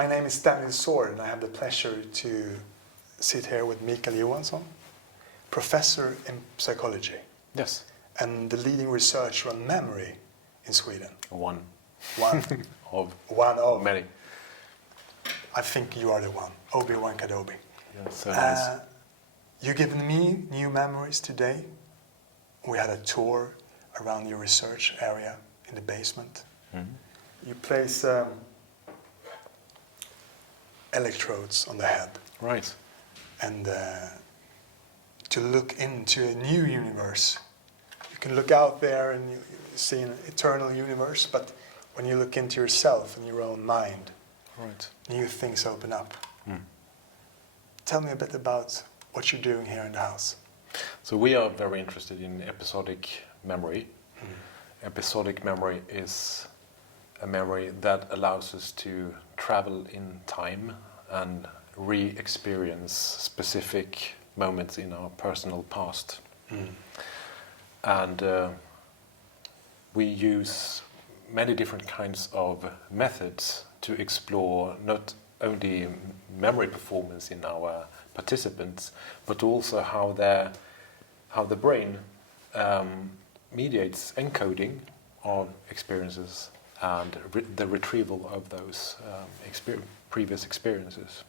My name is Daniel Swärd, and I have the pleasure to sit here with Mikael Johansson, professor in psychology. Yes. And the leading researcher on memory in Sweden. One One of many. I think you are the one. Obi-Wan Kenobi. Yeah, so nice. You've given me new memories today. We had a tour around your research area in the basement. Mm-hmm. You place electrodes on the head. Right. And to look into a new universe. You can look out there and you see an eternal universe, but when you look into yourself and your own mind, Right. new things open up. Mm. Tell me a bit about what you're doing here in the house. So we are very interested in episodic memory. Episodic memory is a memory that allows us to travel in time and re-experience specific moments in our personal past. And we use many different kinds of methods to explore not only memory performance in our participants, but also how the brain mediates encoding of experiences and the retrieval of those previous experiences.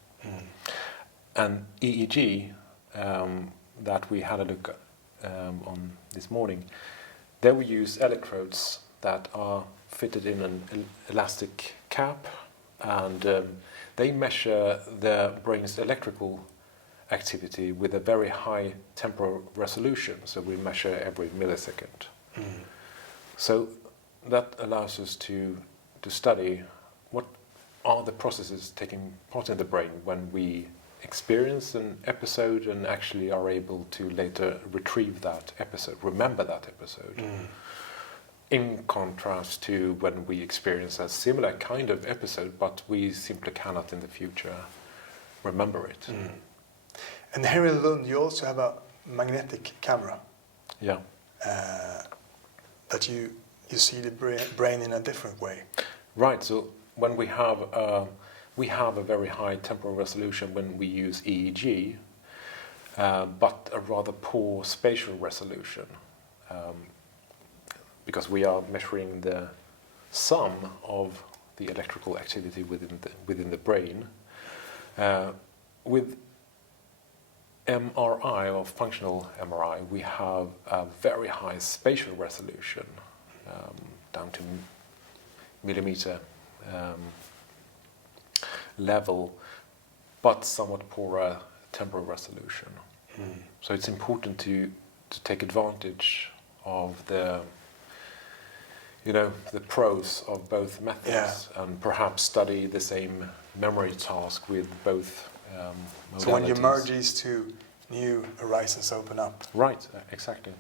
And EEG that we had a look on this morning, there we use electrodes that are fitted in an elastic cap, and they measure the brain's electrical activity with a very high temporal resolution, so we measure every millisecond. So that allows us to study what are the processes taking part in the brain when we experience an episode and actually are able to later retrieve that episode, remember that episode. In contrast to when we experience a similar kind of episode, but we simply cannot in the future remember it. And here in Lund, you also have a magnetic camera. Yeah. That you see the brain in a different way. Right. So when we have a very high temporal resolution when we use EEG, but a rather poor spatial resolution, because we are measuring the sum of the electrical activity within the brain. With MRI, or functional MRI, we have a very high spatial resolution, down to millimeter level, but somewhat poorer temporal resolution. So it's important to take advantage of the pros of both methods, and perhaps study the same memory task with both modalities. So when you merge these two, new horizons open up. Right, exactly.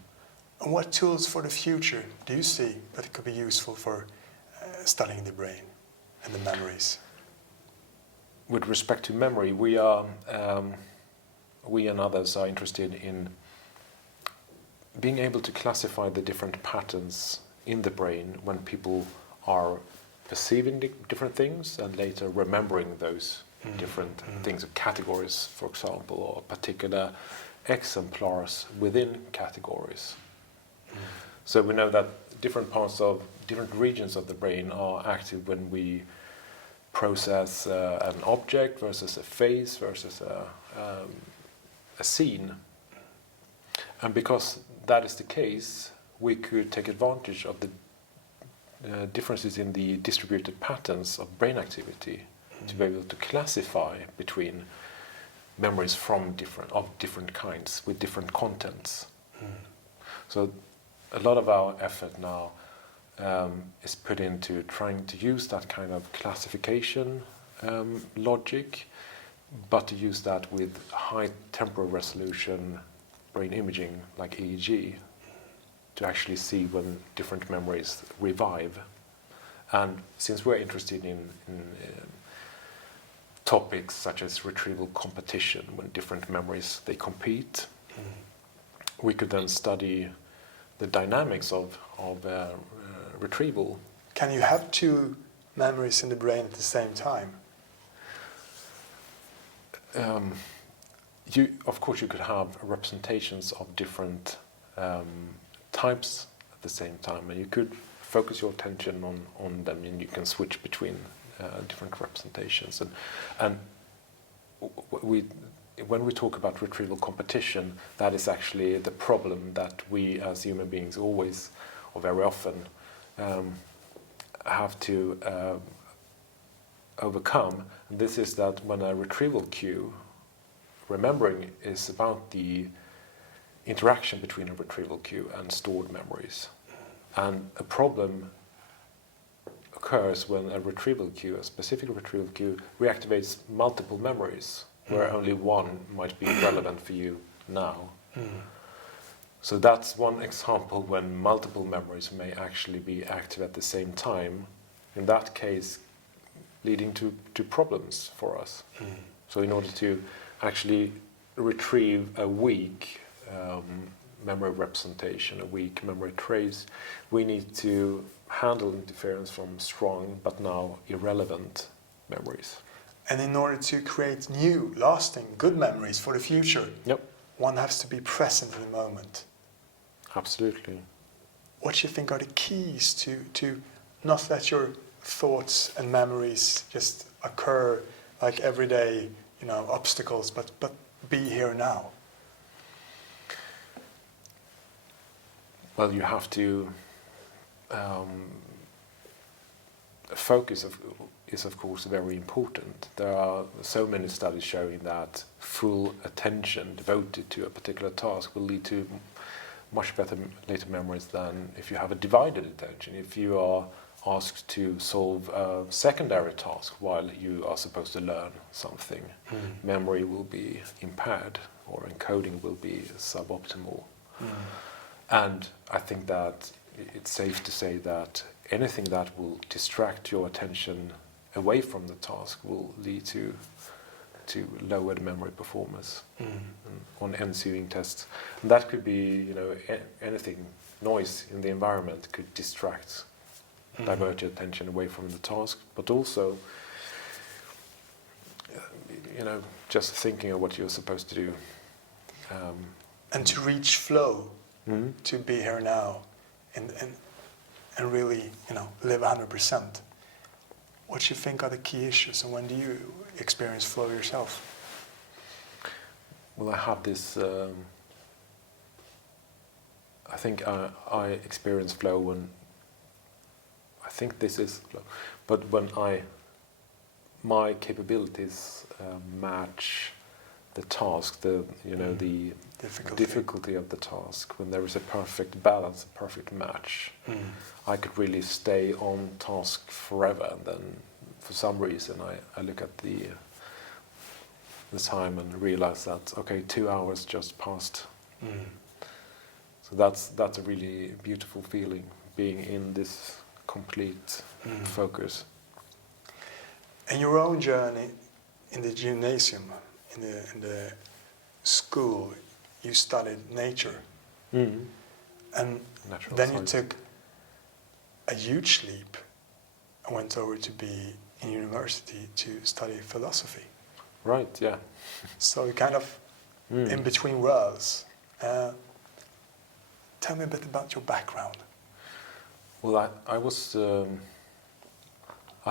And what tools for the future do you see that could be useful for studying the brain and the memories? With respect to memory, we and others are interested in being able to classify the different patterns in the brain when people are perceiving different things and later remembering those different things, or categories, for example, or particular exemplars within categories. So we know that different regions of the brain are active when we process an object versus a face versus a scene. And because that is the case, we could take advantage of the differences in the distributed patterns of brain activity to be able to classify between memories from different kinds with different contents. So a lot of our effort now is put into trying to use that kind of classification logic, but to use that with high temporal resolution brain imaging like EEG to actually see when different memories revive. And since we're interested in topics such as retrieval competition, when different memories they compete, we could then study the dynamics of retrieval. Can you have two memories in the brain at the same time? Of course, you could have representations of different types at the same time, and you could focus your attention on them, and you can switch between different representations. And when we talk about retrieval competition, that is actually the problem that we as human beings always, or very often, have to overcome. And this is that when a retrieval cue, remembering is about the interaction between a retrieval cue and stored memories. And a problem occurs when a retrieval cue, a specific retrieval cue, reactivates multiple memories, where only one might be relevant for you now. So that's one example when multiple memories may actually be active at the same time, in that case leading to problems for us. So in order to actually retrieve a weak memory representation, a weak memory trace, we need to handle interference from strong but now irrelevant memories. And in order to create new, lasting, good memories for the future, Yep. one has to be present in the moment. Absolutely. What do you think are the keys to not let your thoughts and memories just occur like everyday, obstacles, but be here now? Well, you have to focus is of course very important. There are so many studies showing that full attention devoted to a particular task will lead to much better later memories than if you have a divided attention. If you are asked to solve a secondary task while you are supposed to learn something, memory will be impaired or encoding will be suboptimal. And I think that it's safe to say that anything that will distract your attention away from the task will lead to lowered memory performance on ensuing tests. And that could be, anything. Noise in the environment could distract, divert your attention away from the task, but also, just thinking of what you're supposed to do. And to reach flow, to be here now, and really, live 100%. What do you think are the key issues, and when do you experience flow yourself? Well, I have this. I think I experience flow when. I think this is flow, but when my capabilities match the task, the difficulty of the task. When there is a perfect balance, a perfect match, I could really stay on task forever. And then, for some reason, I look at the time and realize that 2 hours just passed. So that's a really beautiful feeling, being in this complete focus. And your own journey in the gymnasium, in the school, you studied nature, and Natural then science. you took a huge leap and went over to be in university to study philosophy. Right, yeah. So you're kind of in between worlds. Tell me a bit about your background. Well, I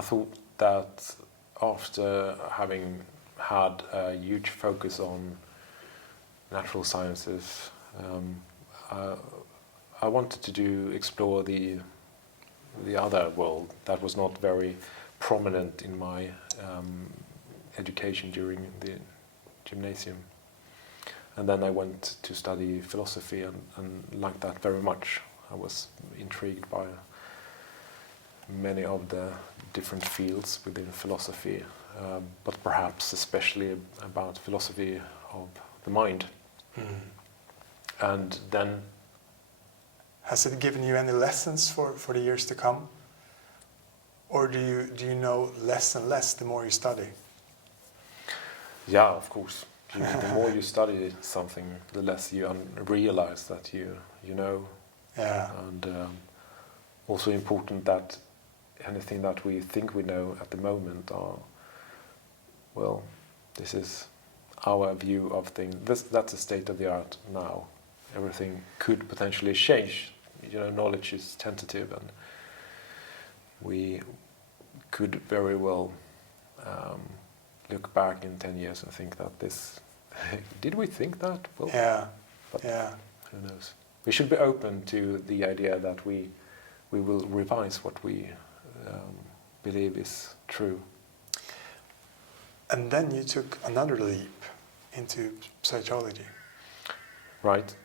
thought that after having had a huge focus on natural sciences, I wanted to explore the other world that was not very prominent in my education during the gymnasium. And then I went to study philosophy and liked that very much. I was intrigued by many of the different fields within philosophy, but perhaps especially about philosophy of the mind. And then... Has it given you any lessons for the years to come? Or do you know less and less the more you study? Yeah, of course. The more you study something, the less you realize that you know. Yeah. And also important that anything that we think we know at the moment this is our view of things. That's the state of the art now. Everything could potentially change. Knowledge is tentative, and we could very well look back in 10 years and think that this... Did we think that? Well, Yeah, but yeah. who knows? We should be open to the idea that we will revise what we believe is true. And then you took another leap into psychology. Right?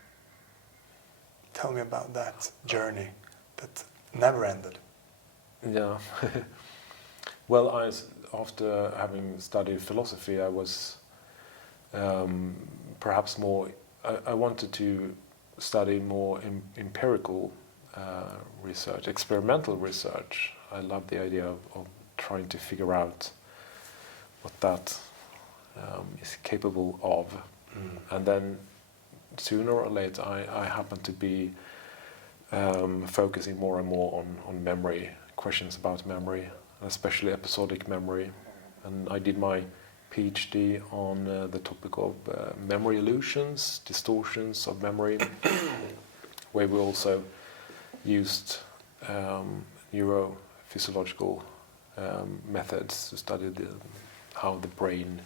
Tell me about that journey that never ended. Yeah. Well, after having studied philosophy, I was perhaps more... I wanted to study more empirical research, experimental research. I love the idea of trying to figure out what that is capable of. And then sooner or later I happen to be focusing more and more on memory, questions about memory, especially episodic memory. And I did my PhD on the topic of memory illusions, distortions of memory, where we also used neurophysiological methods to study how the brain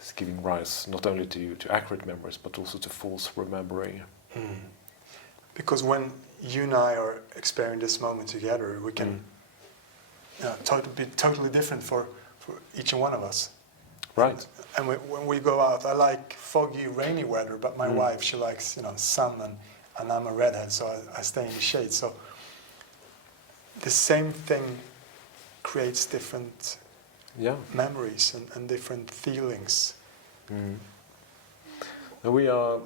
is giving rise not only to accurate memories but also to false remembering. Because when you and I are experiencing this moment together, we can be totally different for each and one of us. Right. And when we go out, I like foggy, rainy weather, but my wife, she likes sun, and I'm a redhead, so I stay in the shade. So the same thing creates different memories and different feelings. And we are,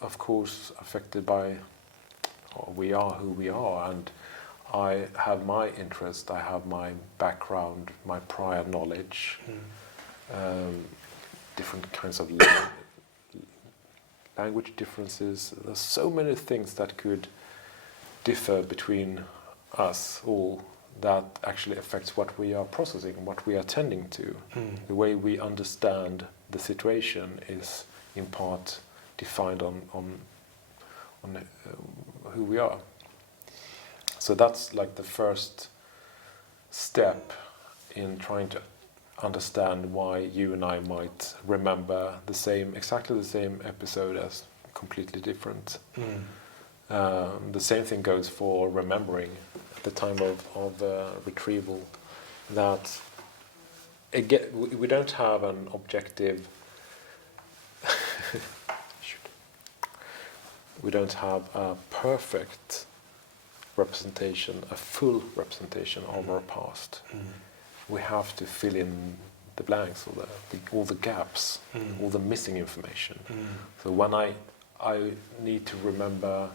of course, affected by, or we are who we are, and I have my interest, I have my background, my prior knowledge, different kinds of language differences. There's so many things that could differ between us all that actually affects what we are processing, what we are tending to. The way we understand the situation is in part defined on who we are. So that's like the first step in trying to understand why you and I might remember exactly the same episode as completely different. The same thing goes for remembering at the time of retrieval. That again, we don't have an objective. We don't have a perfect representation, a full representation of our past. We have to fill in the blanks, or all the gaps, all the missing information. So when I need to remember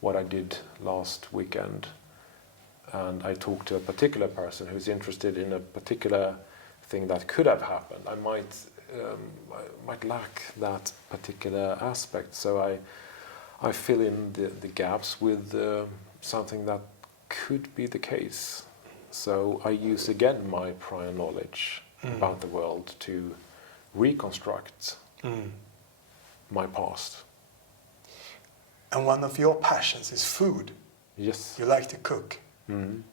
what I did last weekend, and I talk to a particular person who's interested in a particular thing that could have happened, I might lack that particular aspect. So I fill in the gaps with something that could be the case. So I use again my prior knowledge about the world to reconstruct my past. And one of your passions is food. Yes. You like to cook. And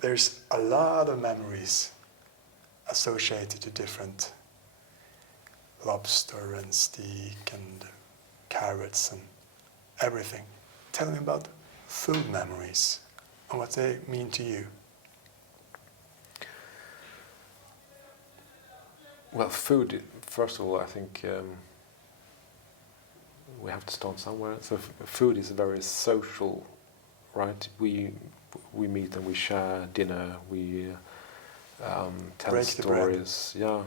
there's a lot of memories associated to different lobster and steak and carrots and everything. Tell me about food memories and what they mean to you. Well, food, first of all, I think we have to start somewhere. So food is very social, right? We meet and we share dinner, we tell Break the bread. stories. Yeah,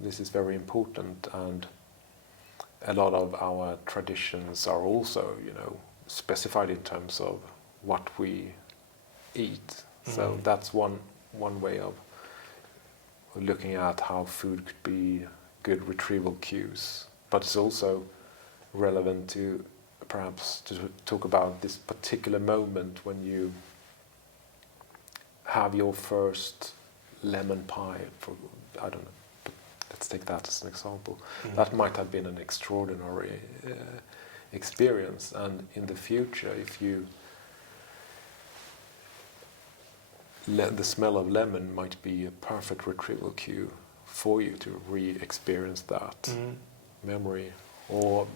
this is very important, and a lot of our traditions are also, specified in terms of what we eat. So that's one way of looking at how food could be good retrieval cues. But it's also relevant to perhaps to talk about this particular moment when you have your first lemon pie, for, I don't know, let's take that as an example. That might have been an extraordinary experience, and in the future, if you the smell of lemon might be a perfect retrieval cue for you to re-experience that memory. Or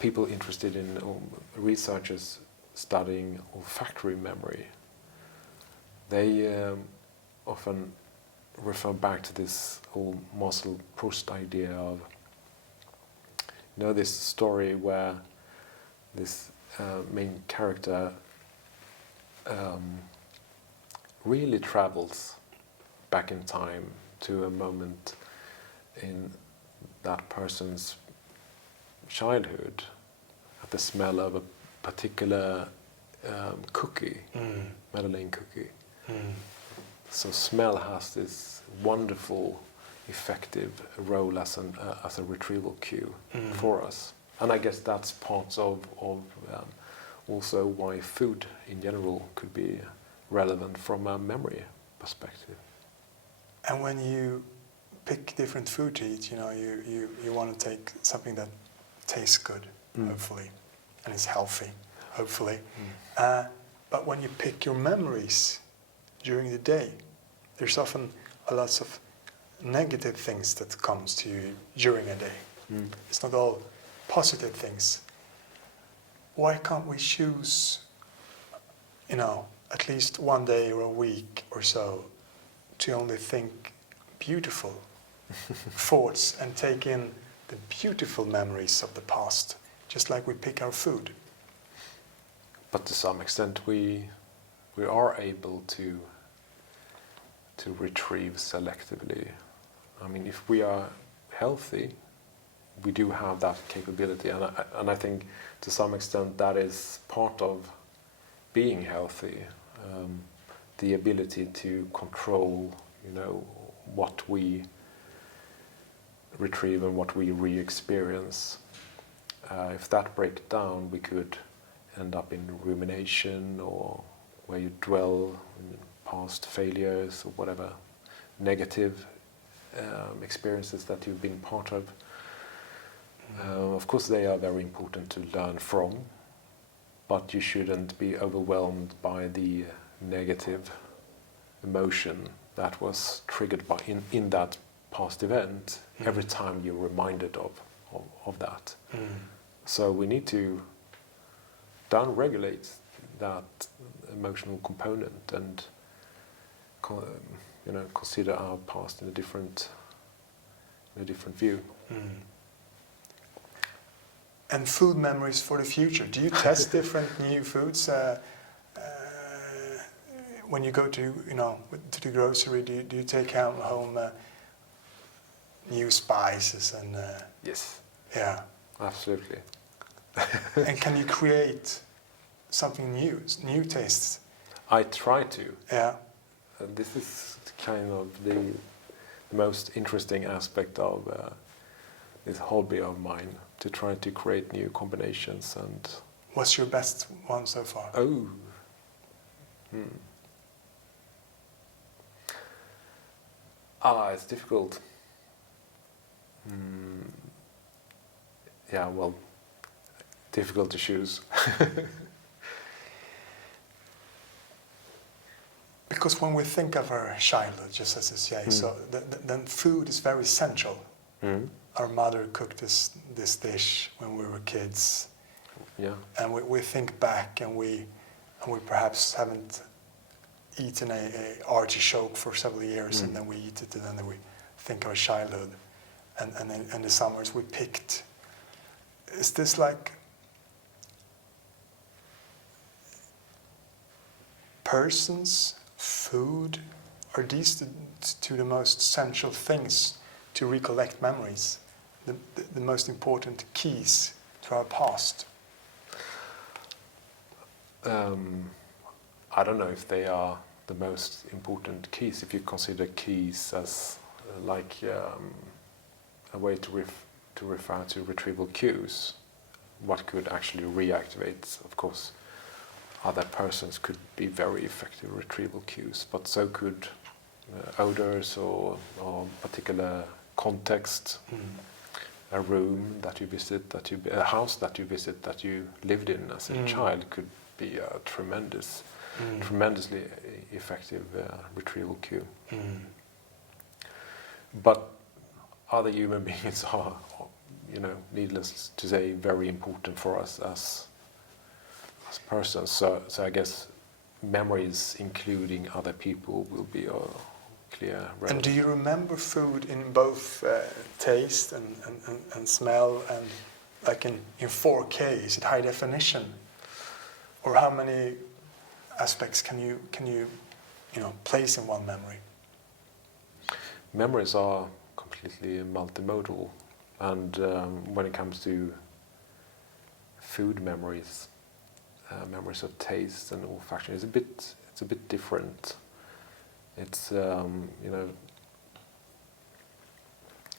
people interested in researchers studying olfactory memory, they often refer back to this old Marcel Proust idea of, this story where this main character really travels back in time to a moment in that person's childhood at the smell of a particular cookie, Madeleine cookie. So smell has this wonderful, effective role as a retrieval cue for us, and I guess that's part of also why food in general could be relevant from a memory perspective. And when you pick different food to eat, you want to take something that tastes good, hopefully, and is healthy, hopefully. But when you pick your memories during the day, there's often a lot of negative things that comes to you during a day. It's not all positive things. Why can't we choose, at least one day or a week or so, to only think beautiful thoughts and take in the beautiful memories of the past, just like we pick our food? But to some extent, we are able to retrieve selectively. I mean, if we are healthy, we do have that capability, and I think to some extent that is part of being healthy, the ability to control, what we retrieve and what we re-experience. If that breaks down, we could end up in rumination, or where you dwell in past failures or whatever negative experiences that you've been part of. Of course, they are very important to learn from, but you shouldn't be overwhelmed by the negative emotion that was triggered by in that past event every time you're reminded of that. So we need to down-regulate that emotional component and consider our past in a different view. And food memories for the future. Do you test different new foods when you go to the grocery? Do you take home new spices and? Yes. Yeah. Absolutely. And can you create something new tastes? I try to. Yeah. This is kind of the most interesting aspect of this hobby of mine, to try to create new combinations. And what's your best one so far? It's difficult. Yeah, well, difficult to choose. Because when we think of our childhood, just as you say, so then food is very central. Our mother cooked this dish when we were kids. Yeah. And we think back, and we perhaps haven't eaten a artichoke for several years, and then we eat it, and then we think of our childhood. And in the summers we picked. Is this like persons, food? Are these the two the most central things to recollect memories? The most important keys to our past? I don't know if they are the most important keys. If you consider keys as like a way to refer to retrieval cues, what could actually reactivate? Of course, other persons could be very effective retrieval cues, but so could odors or particular context. A room that you visit, a house that you visit, that you lived in as a child could be a tremendously effective retrieval cue. But other human beings are, needless to say, very important for us as persons. So I guess memories, including other people, will be a clear relevance. And do you remember food in both taste and smell, and like in 4K? Is it high definition, or how many aspects can you place in one memory? Memories are completely multimodal, and when it comes to food memories, memories of taste and olfaction, it's a bit different. It's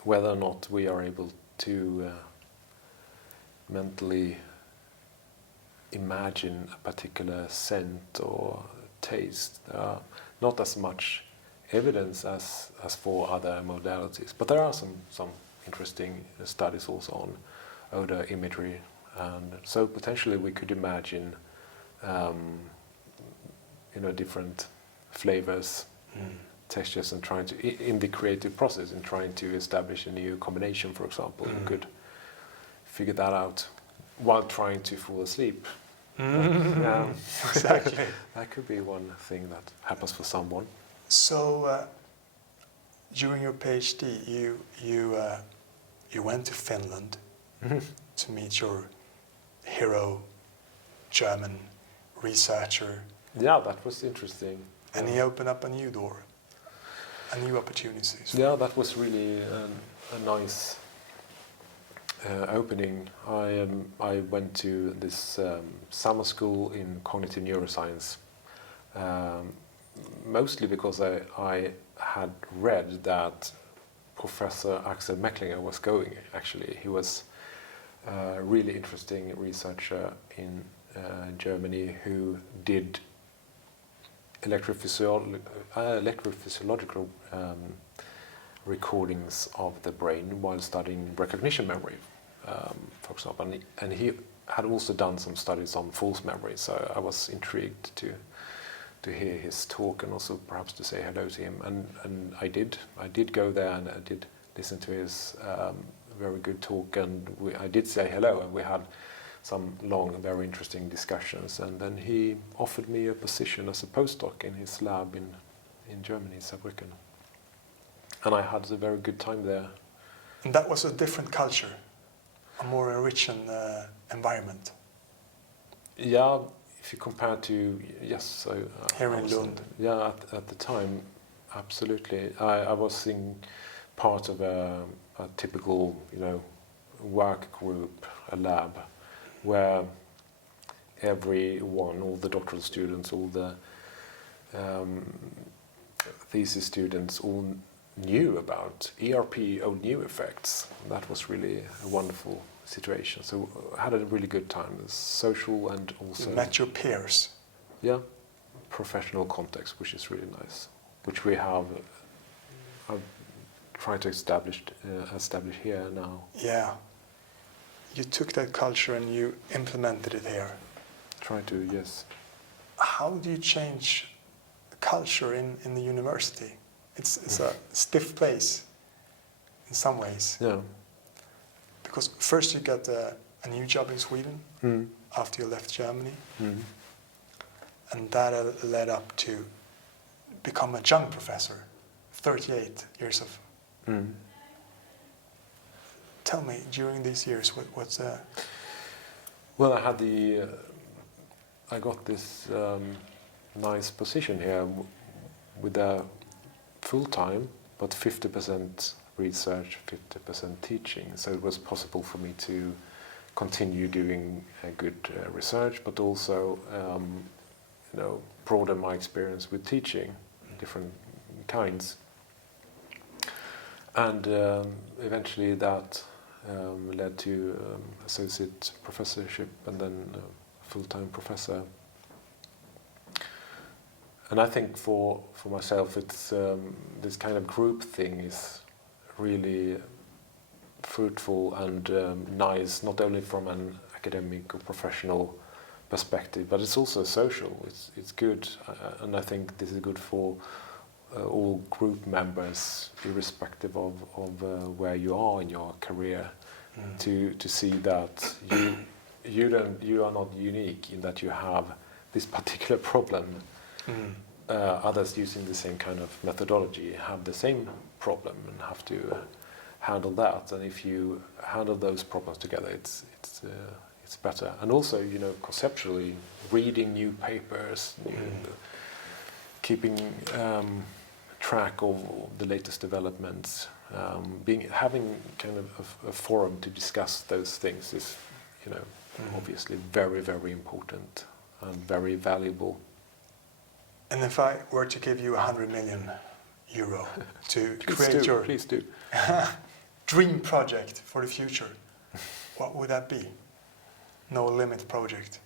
whether or not we are able to mentally imagine a particular scent or taste. Not as much evidence as for other modalities, but there are some interesting studies also on odor imagery, and so potentially we could imagine different flavors, textures, and trying to in the creative process, in trying to establish a new combination, for example. You could figure that out while trying to fall asleep. Exactly. That could be one thing that happens for someone. So during your PhD, you went to Finland to meet your hero, German researcher. Yeah, that was interesting. And he opened up a new door, a new opportunities. Yeah, that was really a nice opening. I went to this summer school in cognitive neuroscience, mostly because I had read that Professor Axel Mecklinger was going. Actually, he was a really interesting researcher in Germany who did electrophysiological recordings of the brain while studying recognition memory, for example. And he had also done some studies on false memory, so I was intrigued to hear his talk and also perhaps to say hello to him. And I did go there, and I did listen to his very good talk, and I did say hello, and we had some long, very interesting discussions. And then he offered me a position as a postdoc in his lab in Germany, Saarbrücken. And I had a very good time there. And that was a different culture, a more enriching environment. Yeah, if you compare to, yes. So, here in Lund. Yeah, at the time, absolutely. I was in part of a typical, work group, a lab, where everyone, all the doctoral students, all the thesis students, all knew about ERP or new effects. That was really a wonderful situation. So I had a really good time. It was social and also... You met your peers. Yeah, professional context, which is really nice, which we have tried to establish here now. Yeah. You took that culture and you implemented it here. Try to, yes. How do you change culture in the university? It's a stiff place in some ways. Yeah. Because first you got a new job in Sweden after you left Germany. And that led up to become a young professor, 38 years of... Tell me, during these years, what's... Well, I got this nice position here with a full-time, but 50% research, 50% teaching. So it was possible for me to continue doing good research, but also, broaden my experience with teaching, different kinds. And eventually that led to associate professorship and then full-time professor. And I think for myself, it's this kind of group thing is really fruitful and nice, not only from an academic or professional perspective, but it's also social. It's good, and I think this is good for all group members, irrespective of where you are in your career, to see that you are not unique in that you have this particular problem. Others using the same kind of methodology have the same problem and have to handle that. And if you handle those problems together, it's better. And also, conceptually, reading new papers, keeping track of the latest developments, having kind of a forum to discuss those things is, obviously very, very important and very valuable. And if I were to give you 100 million euro to create your please do. dream project for the future, what would that be? No limit project.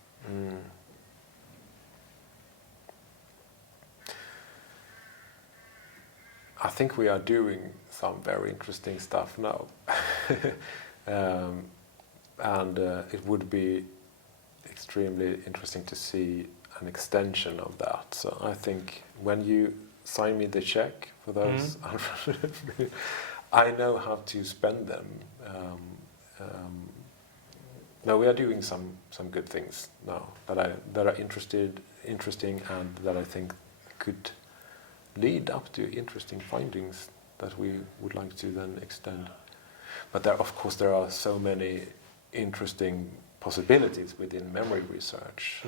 I think we are doing some very interesting stuff now. And it would be extremely interesting to see an extension of that. So I think when you sign me the check for those, I know how to spend them. No, we are doing some good things now that are interesting, and that I think could lead up to interesting findings that we would like to then extend. But of course, there are so many interesting possibilities within memory research,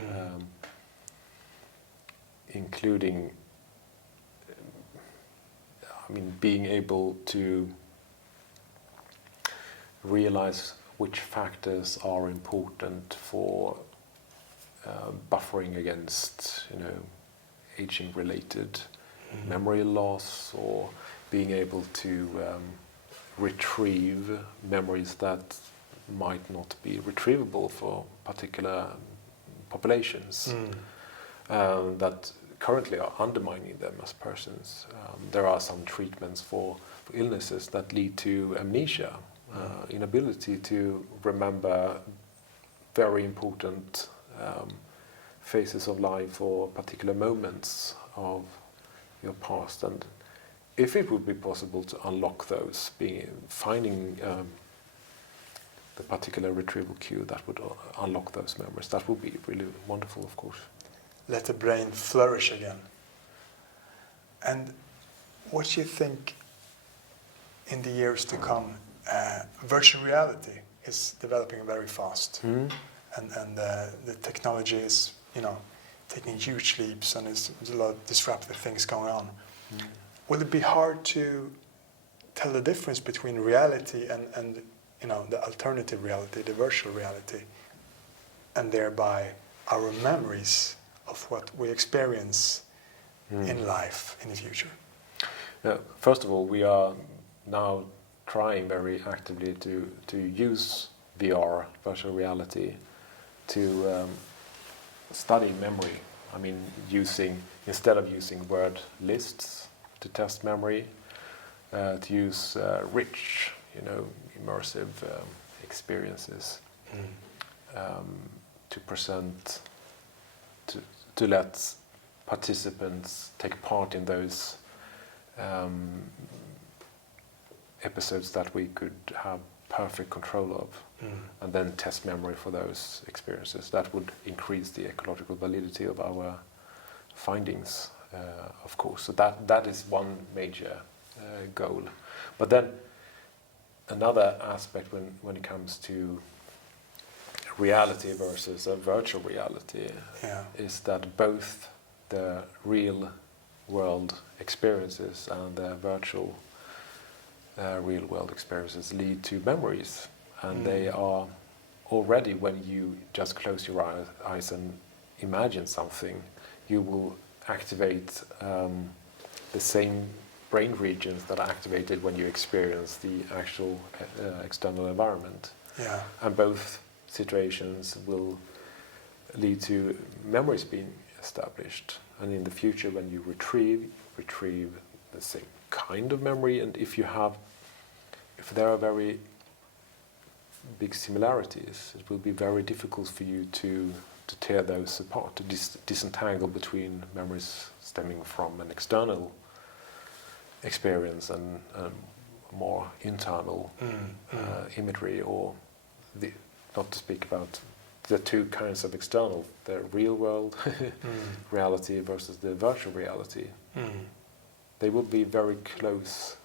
including, being able to realize which factors are important for buffering against, aging-related memory loss, or being able to retrieve memories that might not be retrievable for particular populations that currently are undermining them as persons. There are some treatments for illnesses that lead to amnesia, inability to remember very important phases of life or particular moments of your past. And if it would be possible to unlock those, finding the particular retrieval cue that would unlock those memories, that would be really wonderful, of course. Let the brain flourish again. And what do you think in the years to come? Virtual reality is developing very fast, and the technology is, taking huge leaps, and there's a lot of disruptive things going on. Will it be hard to tell the difference between reality and the alternative reality, the virtual reality, and thereby our memories of what we experience in life in the future? First of all, we are now trying very actively to use VR, virtual reality, to study memory. Instead of using word lists to test memory, to use rich, immersive experiences to present, to let participants take part in those episodes that we could have perfect control of, and then test memory for those experiences. That would increase the ecological validity of our findings, of course. So that is one major goal. But then another aspect when it comes to reality versus a virtual reality is that both the real world experiences and the virtual real world experiences lead to memories, and they are already, when you just close your eyes and imagine something, you will activate the same brain regions that are activated when you experience the actual external environment. And both situations will lead to memories being established. And in the future, when you retrieve the same kind of memory, and if there are very big similarities, it will be very difficult for you to tear those apart, to disentangle between memories stemming from an external experience and more internal imagery, or not to speak about the two kinds of external, the real world reality versus the virtual reality. They will be very closely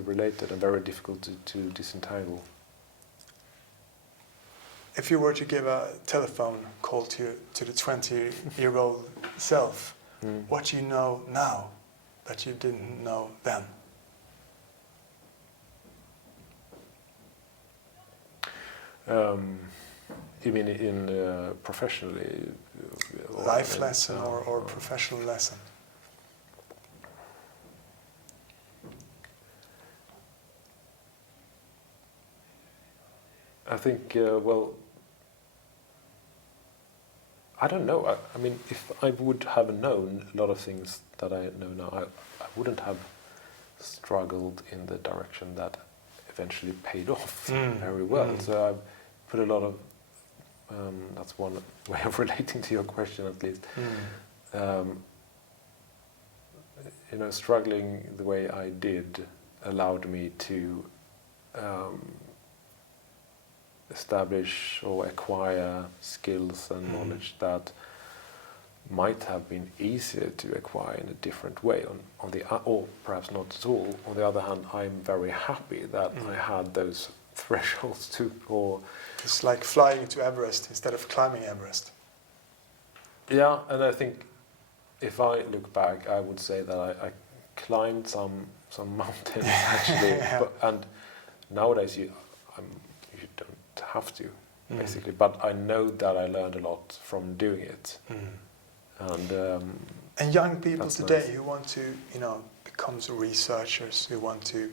related and very difficult to disentangle. If you were to give a telephone call to the 20-year-old self, what do you know now that you didn't know then? You mean in professionally? Life lesson or professional lesson? I think, I don't know. I mean, if I would have known a lot of things that I know now, I wouldn't have struggled in the direction that eventually paid off very well. So I've put a lot of, that's one way of relating to your question at least. Struggling the way I did allowed me to establish or acquire skills and knowledge that might have been easier to acquire in a different way, or perhaps not at all. On the other hand, I'm very happy that I had those thresholds or it's like flying to Everest instead of climbing Everest. Yeah, and I think if I look back, I would say that I climbed some mountains actually, and nowadays you don't have to basically. But I know that I learned a lot from doing it. And young people today nice. who want to, become researchers, who want to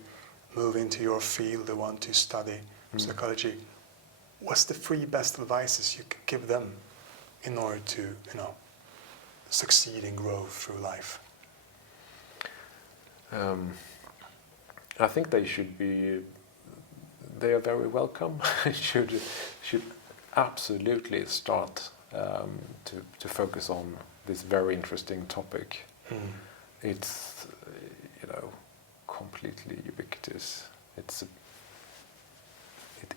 move into your field, who want to study psychology, what's the three best advices you can give them in order to, succeed and grow through life? I think they are very welcome. should absolutely start to focus on this very interesting topic. It's completely ubiquitous. It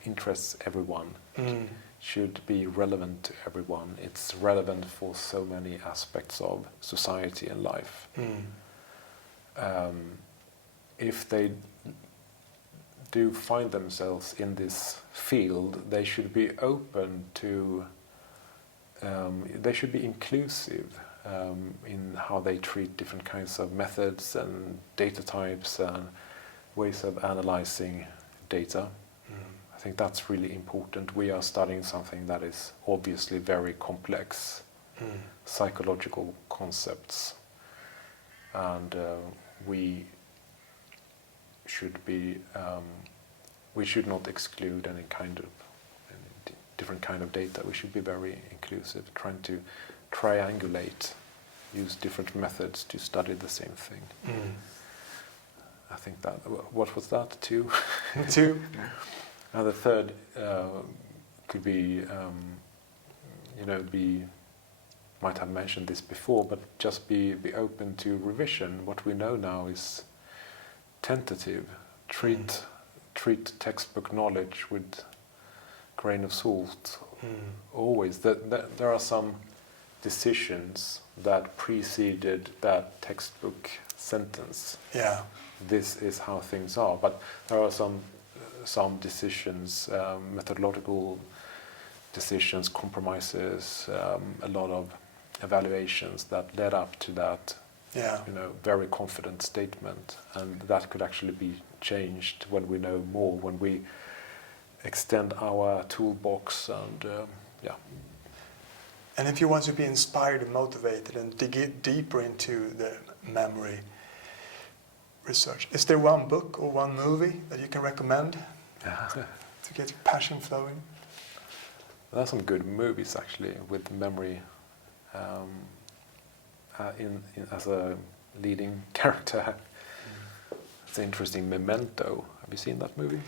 interests everyone. It should be relevant to everyone. It's relevant for so many aspects of society and life. If they do find themselves in this field, they should be open to, they should be inclusive in how they treat different kinds of methods and data types and ways of analyzing data. I think that's really important. We are studying something that is obviously very complex, psychological concepts, and we should not exclude any different kind of data. We should be very inclusive, trying to triangulate, use different methods to study the same thing. I think that, what was that, two? Two. And the third could be, might have mentioned this before, but just be open to revision. What we know now is tentative. Treat textbook knowledge with grain of salt. Always. There are some decisions that preceded that textbook sentence. Yeah. This is how things are. But there are some decisions, methodological decisions, compromises, a lot of evaluations that led up to that. Yeah. Very confident statement, and that could actually be changed when we know more, when we extend our toolbox, and And if you want to be inspired and motivated and dig deeper into the memory research, is there one book or one movie that you can recommend to get your passion flowing? There are some good movies actually with memory as a leading character. It's interesting. Memento. Have you seen that movie?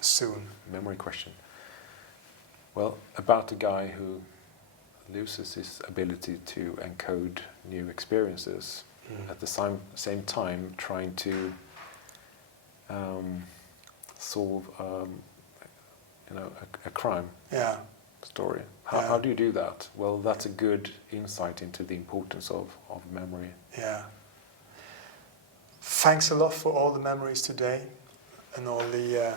Soon. Memory question. Well, about a guy who loses his ability to encode new experiences, at the same time trying to solve a crime Yeah. story. How do you do that? Well, that's a good insight into the importance of memory. Yeah. Thanks a lot for all the memories today and all the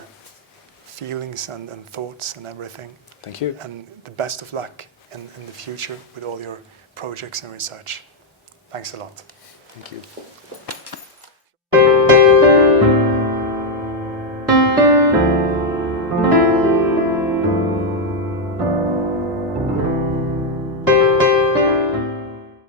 feelings and thoughts and everything. Thank you. And the best of luck in the future with all your projects and research. Thanks a lot. Thank you.